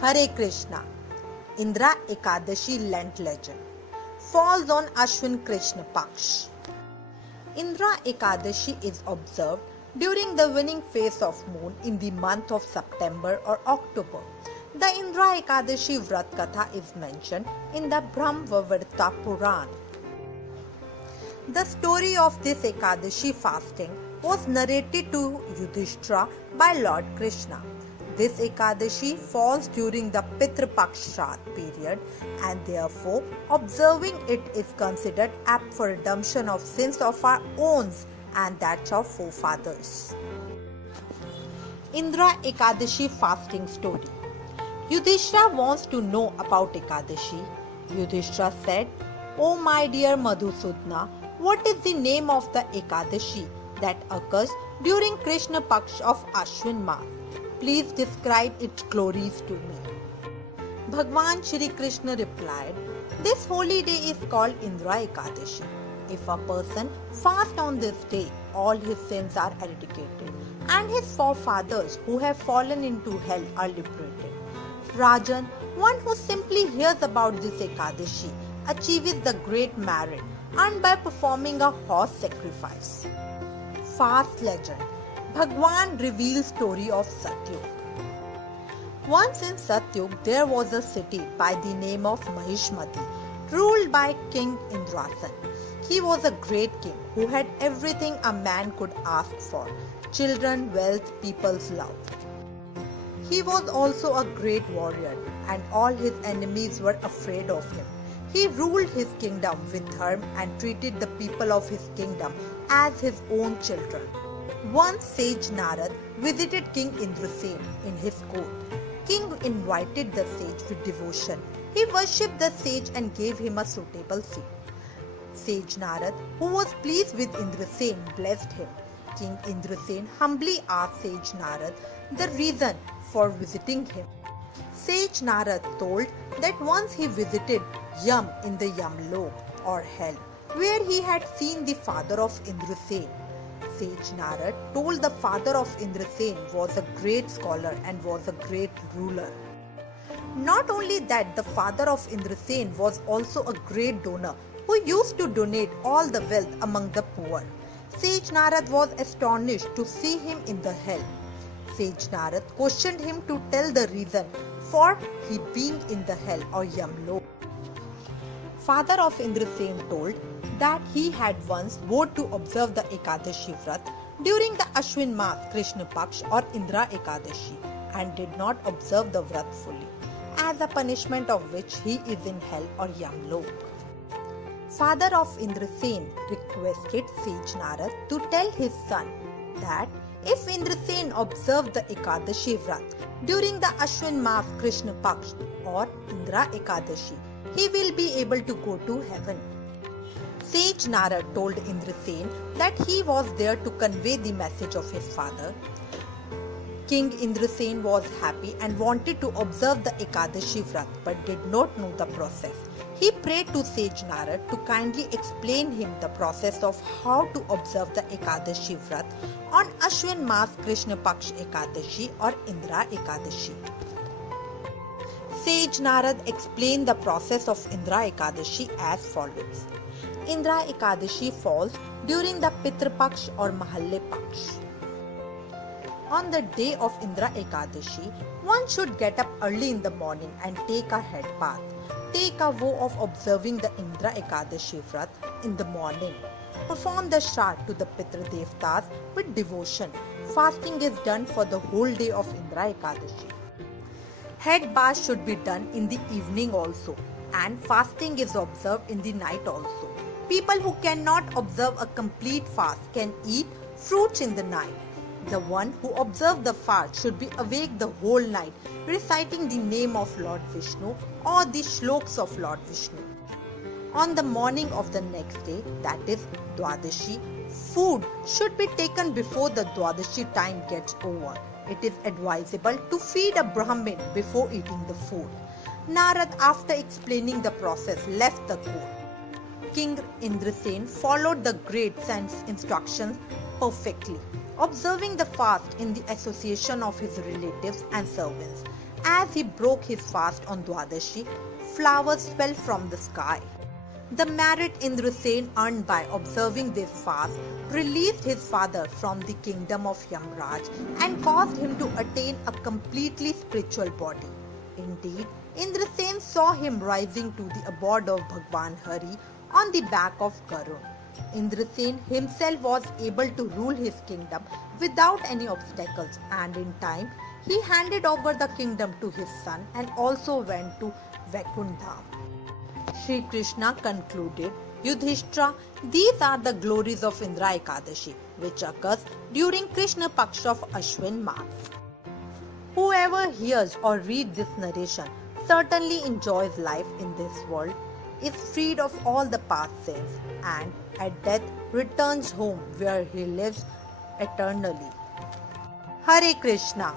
Hare Krishna. Indra Ekadashi Lent legend falls on Ashwin Krishna Paksh. Indra Ekadashi is observed during the waning phase of moon in the month of September or October. The Indra Ekadashi Vrat Katha is mentioned in the Brahmavarta Puran. The story of this Ekadashi fasting was narrated to Yudhishthira by Lord Krishna. This Ekadashi falls during the Pitru Paksh period, and therefore observing it is considered apt for redemption of sins of our own and that of forefathers. Indra Ekadashi fasting story. Yudhishthira wants to know about Ekadashi. Yudhishthira said, "O my dear Madhusudana, what is the name of the Ekadashi that occurs during Krishna Paksh of Ashwin Maas? Please describe its glories to me." Bhagwan Shri Krishna replied, "This holy day is called Indra Ekadashi. If a person fasts on this day, all his sins are eradicated and his forefathers who have fallen into hell are liberated. Rajan, one who simply hears about this Ekadashi achieves the great merit earned by performing a horse sacrifice." Fast legend. Bhagwan reveals story of Satyug. Once in Satyug there was a city by the name of Mahishmati, ruled by King Indrasan. He was a great king who had everything a man could ask for: children, wealth, people's love. He was also a great warrior, and all his enemies were afraid of him. He ruled his kingdom with tharma and treated the people of his kingdom as his own children. Once sage Narad visited King Indrasen in his court. King invited the sage with devotion. He worshipped the sage and gave him a suitable seat. Sage Narad, who was pleased with Indrasen, blessed him. King Indrasen humbly asked Sage Narad the reason for visiting him. Sage Narad told that once he visited Yam in the Yamlok or hell, where he had seen the father of Indrasen. Sage Narad told the father of Indrasen was a great scholar and was a great ruler. Not only that, the father of Indrasen was also a great donor who used to donate all the wealth among the poor. Sage Narad was astonished to see him in the hell. Sage Narad questioned him to tell the reason for he being in the hell or Yamlok. Father of Indrasen told that he had once vowed to observe the Ekadashi Vrat during the Ashwin Maas Krishna Paksh or Indra Ekadashi and did not observe the Vrat fully, as a punishment of which he is in hell or Yamlok. Father of Indrasen requested Sage Narad to tell his son that if Indrasen observed the Ekadashi Vrat during the Ashwin Maas Krishna Paksh or Indra Ekadashi, he will be able to go to heaven. Sage Narad told Indrasen that he was there to convey the message of his father. King Indrasen was happy and wanted to observe the Ekadashi Vrat but did not know the process. He prayed to Sage Narad to kindly explain him the process of how to observe the Ekadashi Vrat on Ashwin Maas Krishna Paksh Ekadashi or Indra Ekadashi. Sage Narad explained the process of Indra Ekadashi as follows. Indra Ekadashi falls during the Pitru Paksh or Mahalle Paksh. On the day of Indra Ekadashi, one should get up early in the morning and take a head bath. Take a vow of observing the Indra Ekadashi Vrat in the morning. Perform the Shraddha to the Pitru Devtas with devotion. Fasting is done for the whole day of Indra Ekadashi. Head bath should be done in the evening also, and fasting is observed in the night also. People who cannot observe a complete fast can eat fruits in the night. The one who observes the fast should be awake the whole night, reciting the name of Lord Vishnu or the shloks of Lord Vishnu. On the morning of the next day, that is Dwadashi, food should be taken before the Dwadashi time gets over. It is advisable to feed a Brahmin before eating the food. Narad, after explaining the process, left the court. King Indrasen followed the great saint's instructions perfectly, observing the fast in the association of his relatives and servants. As he broke his fast on Dwadashi, flowers fell from the sky. The merit Indrasen earned by observing this fast released his father from the kingdom of Yamraj and caused him to attain a completely spiritual body. Indeed, Indrasen saw him rising to the abode of Bhagwan Hari on the back of Garud. Indrasen himself was able to rule his kingdom without any obstacles, and in time he handed over the kingdom to his son and also went to Vaikuntha Dham. Sri Krishna concluded, Yudhishthira, these are the glories of Indra Ekadashi, which occurs during Krishna Paksha of Ashwin Maas. Whoever hears or reads this narration certainly enjoys life in this world, is freed of all the past sins, and at death returns home where he lives eternally. Hare Krishna.